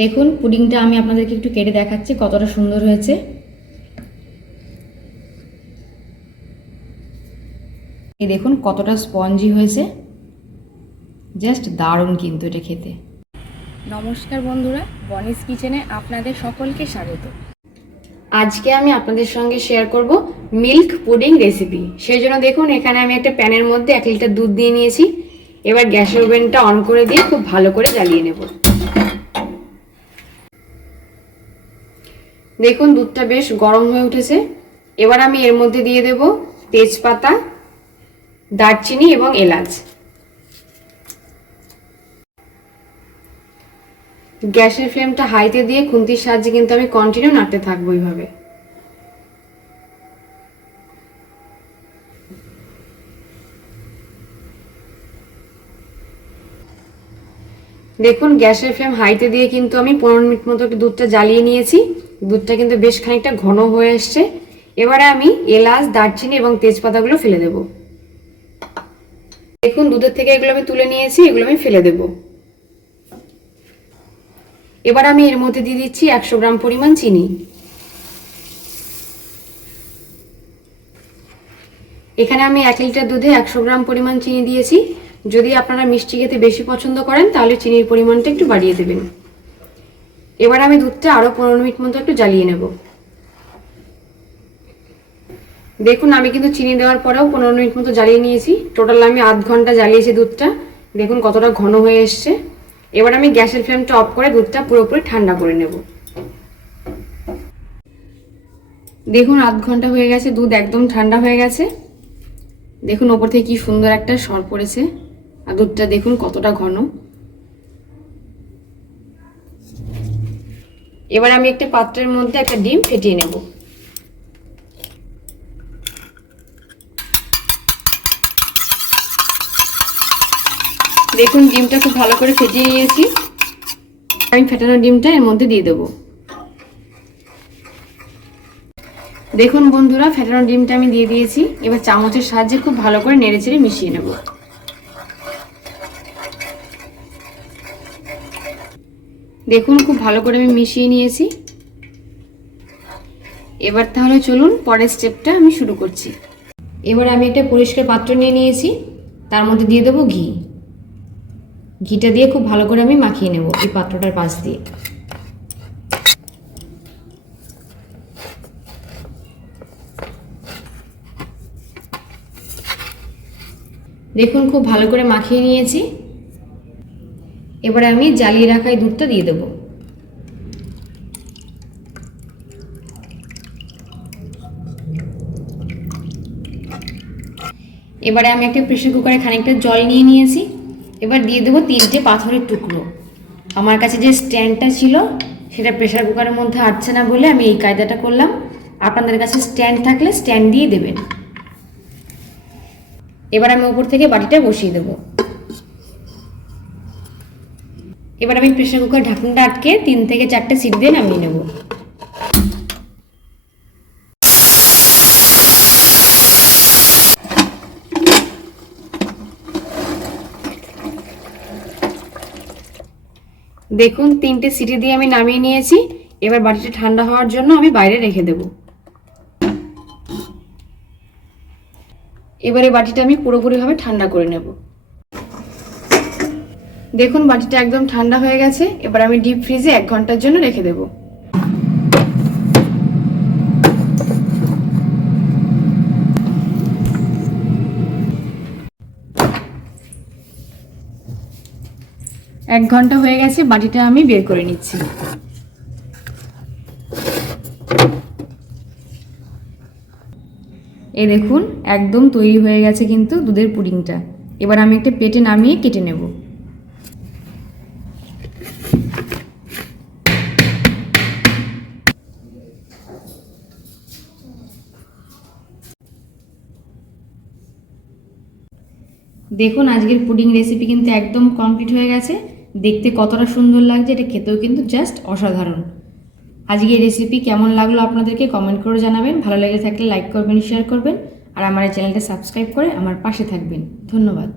দেখুন, পুডিংটা আমি আপনাদেরকে একটু কেটে দেখাচ্ছি, কতটা সুন্দর হয়েছে। এই দেখুন, কতটা স্পঞ্জি হয়েছে। জাস্ট দারুণ কিন্তু এটা খেতে। নমস্কার বন্ধুরা, বনিস কিচেনে আপনাদের সকলকে স্বাগত। আজকে আমি আপনাদের সঙ্গে শেয়ার করব মিল্ক পুডিং রেসিপি সেই জন্য দেখুন, এখানে আমি একটা প্যানের মধ্যে এক লিটার দুধ দিয়ে নিয়েছি। এবার গ্যাসের ওভেনটা অন করে দিয়ে খুব ভালো করে জ্বালিয়ে নেব। দেখুন, দুধটা বেশ গরম হয়ে উঠেছে। এবার আমি এর মধ্যে দিয়ে দেব তেজপাতা, দারচিনি এবং এলাচ। গ্যাসের ফ্লেমটা হাইতে দিয়ে খুন্তির সাহায্যে কিন্তু আমি কন্টিনিউ নাড়তে থাকব এইভাবে। দেখুন, গ্যাসের ফ্লেম হাইতে দিয়ে কিন্তু আমি পনেরো মিনিট মতো দুধটা জ্বালিয়ে নিয়েছি। দুধটা কিন্তু বেশ খানিকটা ঘন হয়ে এসছে। এবারে আমি এলাচ, দারচিনি এবং তেজপাতাগুলো ফেলে দেব। দেখুন, দুধের থেকে এগুলো আমি তুলে নিয়েছি, এগুলো আমি ফেলে দেব। এবার আমি এর মধ্যে দিয়ে দিচ্ছি একশো গ্রাম পরিমাণ চিনি। এখানে আমি এক লিটার দুধে একশো গ্রাম পরিমাণ চিনি দিয়েছি। যদি আপনারা মিষ্টি খেতে বেশি পছন্দ করেন, তাহলে চিনির পরিমাণটা একটু বাড়িয়ে দেবেন। এবার আমি দুধটা আরও পনেরো মিনিট মতো একটু জ্বালিয়ে নেব। দেখুন, আমি কিন্তু চিনি দেওয়ার পরেও পনেরো মিনিট মতো জ্বালিয়ে নিয়েছি। টোটাল আমি আধ ঘণ্টা জ্বালিয়েছি দুধটা। দেখুন কতটা ঘন হয়ে এসছে। এবার আমি গ্যাসের ফ্লেমটা অফ করে দুধটা পুরোপুরি ঠান্ডা করে নেব। দেখুন, আধ ঘণ্টা হয়ে গেছে, দুধ একদম ঠান্ডা হয়ে গেছে। দেখুন, ওপর থেকে কি সুন্দর একটা সর পড়েছে। আর দুধটা দেখুন কতটা ঘন। এবার আমি একটা পাত্রের মধ্যে একটা ডিম ফেটিয়ে নেব। দেখুন, ডিমটা খুব ভালো করে ফেটিয়ে নিয়েছি। আমি ফেটানো ডিমটা এর মধ্যে দিয়ে দেবো। দেখুন বন্ধুরা, ফেটানো ডিমটা আমি দিয়ে দিয়েছি। এবার চামচের সাহায্যে খুব ভালো করে নেড়ে চেড়ে মিশিয়ে নেব। দেখুন, খুব ভালো করে আমি মিশিয়ে নিয়েছি। এবার তাহলে চলুন পরের স্টেপটা আমি শুরু করছি। এবার আমি একটা পরিষ্কার পাত্র নিয়ে নিয়েছি। তার মধ্যে দিয়ে দেবো ঘি। ঘিটা দিয়ে খুব ভালো করে আমি মাখিয়ে নেব এই পাত্রটার পাশ দিয়ে। দেখুন, খুব ভালো করে মাখিয়ে নিয়েছি। এবারে আমি জ্বালিয়ে রাখা এই দুধটা দিয়ে দেবো। এবারে আমি একটা প্রেশার কুকারে খানিকটা জল নিয়ে নিয়েছি। এবার দিয়ে দেবো তিনটে পাথরের টুকরো। আমার কাছে যে স্ট্যান্ডটা ছিল, সেটা প্রেশার কুকারের মধ্যে আটছে না বলে আমি এই কায়দাটা করলাম। আপনাদের কাছে স্ট্যান্ড থাকলে স্ট্যান্ড দিয়ে দেবেন। এবার আমি উপর থেকে বাটিটা বসিয়ে দেবো। এবার আমি প্রেশার কুকার ঢাকনাটা আটকে তিন থেকে চারটে সিট দিয়ে নামিয়ে নেব। দেখুন, তিনটে সিটি দিয়ে আমি নামিয়ে নিয়েছি। এবার বাটিটা ঠান্ডা হওয়ার জন্য আমি বাইরে রেখে দেবো। এবারে বাটিটা আমি পুরোপুরিভাবে ঠান্ডা করে নেব। দেখুন, বাটিটা একদম ঠান্ডা হয়ে গেছে। এবার আমি ডিপ ফ্রিজে এক ঘণ্টার জন্য রেখে দেব। এক ঘণ্টা হয়ে গেছে, বাটিটা আমি বের করে নিচ্ছি। এ দেখুন, একদম তৈরি হয়ে গেছে কিন্তু দুধের পুডিংটা। এবার আমি একটা পেটে নামিয়ে কেটে নেব। দেখুন, আজকের পুডিং রেসিপি কিন্তু একদম কমপ্লিট হয়ে গেছে। দেখতে কতটা সুন্দর লাগছে এটা খেতেও কিন্তু জাস্ট অসাধারণ। আজকে এই রেসিপি কেমন লাগল আপনাদেরকে কমেন্ট করে জানাবেন, ভালো লেগে থাকলে লাইক করবেন শেয়ার করবেন, আর আমার এই চ্যানেলটা সাবস্ক্রাইব করে আমার পাশে থাকবেন। ধন্যবাদ।